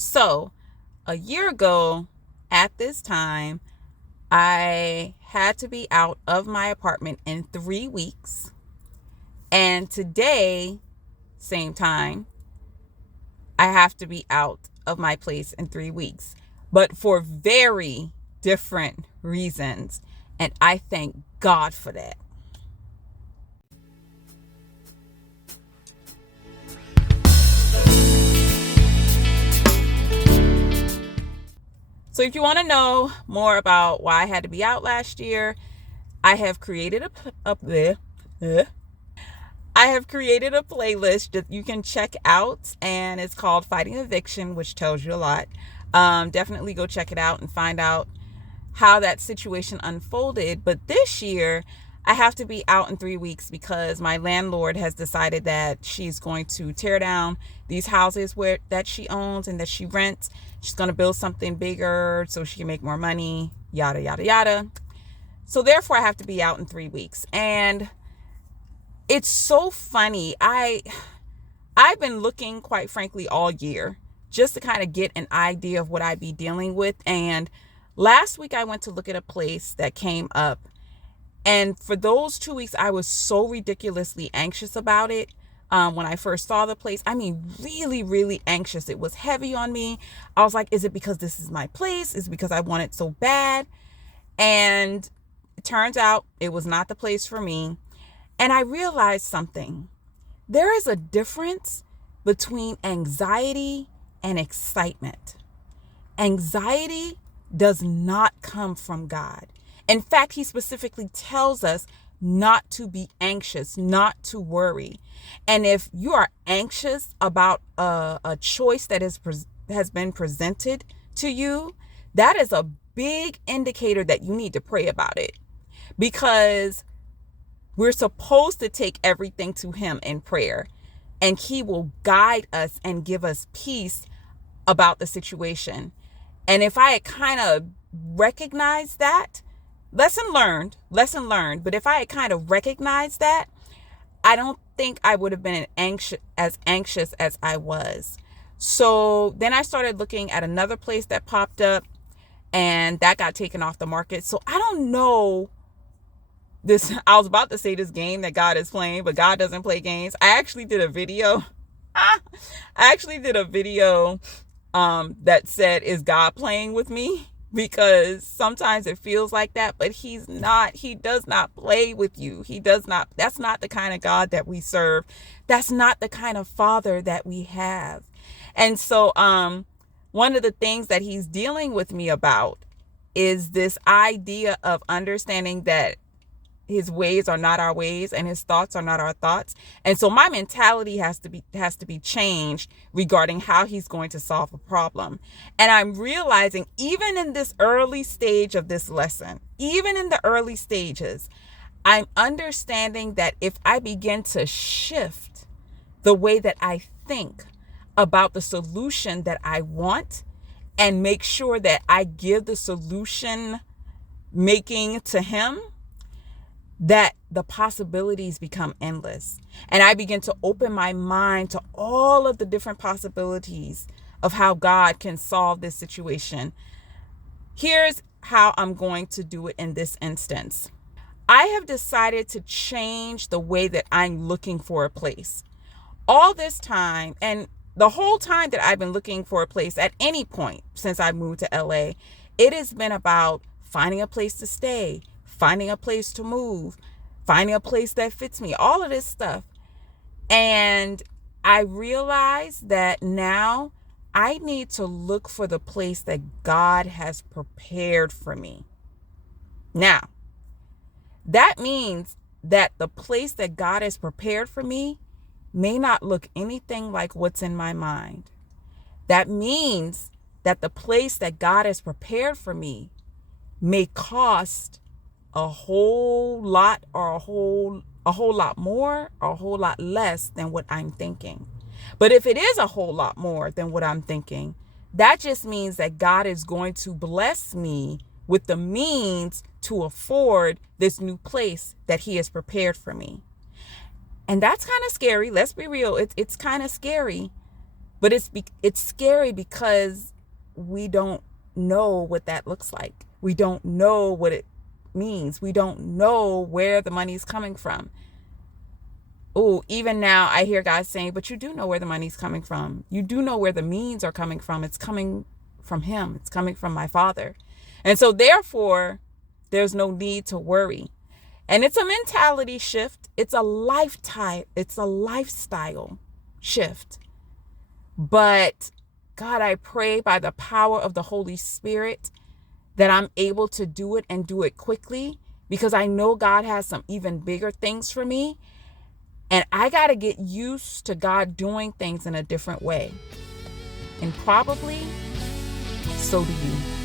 So a year ago at this time, I had to be out of my apartment in 3 weeks. And today, same time, I have to be out of my place in 3 weeks, but for very different reasons. And I thank God for that. So if you want to know more about why I had to be out last year, I have created I have created a playlist that you can check out, and it's called Fighting Eviction, which tells you a lot. Definitely go check it out and find out how that situation unfolded. But this year, I have to be out in 3 weeks because my landlord has decided that she's going to tear down these houses that she owns and that she rents. She's going to build something bigger so she can make more money, yada, yada, yada. So therefore, I have to be out in 3 weeks. And it's so funny. I've been looking, quite frankly, all year just to kind of get an idea of what I'd be dealing with. And last week I went to look at a place that came up. And for those 2 weeks, I was so ridiculously anxious about it. When I first saw the place, I mean, really, really anxious. It was heavy on me. I was like, is it because this is my place? Is it because I want it so bad? And it turns out it was not the place for me. And I realized something. There is a difference between anxiety and excitement. Anxiety does not come from God. In fact, he specifically tells us not to be anxious, not to worry. And if you are anxious about a choice that has been presented to you, that is a big indicator that you need to pray about it, because we're supposed to take everything to him in prayer, and he will guide us and give us peace about the situation. And if I had kind of recognized that, lesson learned, but if I had kind of recognized that, I don't think I would have been as anxious as I was. So then I started looking at another place that popped up, and that got taken off the market. So I don't know this. I was about to say this game that God is playing, but God doesn't play games. I actually did a video. That said, is God playing with me? Because sometimes it feels like that, but he's not. He does not play with you. He does not. That's not the kind of God that we serve. That's not the kind of father that we have. And so one of the things that he's dealing with me about is this idea of understanding that his ways are not our ways and his thoughts are not our thoughts. And so my mentality has to be changed regarding how he's going to solve a problem. And I'm realizing, even in this early stage of this lesson, even in the early stages, I'm understanding that if I begin to shift the way that I think about the solution that I want, and make sure that I give the solution making to him, that the possibilities become endless. And I begin to open my mind to all of the different possibilities of how God can solve this situation. Here's how I'm going to do it in this instance. I have decided to change the way that I'm looking for a place. All this time, and the whole time that I've been looking for a place at any point since I moved to LA, it has been about finding a place to stay, finding a place to move, finding a place that fits me, all of this stuff. And I realize that now I need to look for the place that God has prepared for me. Now, that means that the place that God has prepared for me may not look anything like what's in my mind. That means that the place that God has prepared for me may cost a whole lot, or a whole lot more, or a whole lot less than what I'm thinking. But if it is a whole lot more than what I'm thinking, that just means that God is going to bless me with the means to afford this new place that he has prepared for me. And that's kind of scary. Let's be real. It's kind of scary. But it's scary because we don't know what that looks like. We don't know what it means. We don't know where the money's coming from. Oh, even now I hear God saying, but you do know where the money's coming from. You do know where the means are coming from. It's coming from him. It's coming from my Father. And so therefore, there's no need to worry. And it's a mentality shift. It's a lifestyle shift. But God, I pray by the power of the Holy Spirit that I'm able to do it and do it quickly, because I know God has some even bigger things for me. And I got to get used to God doing things in a different way. And probably so do you.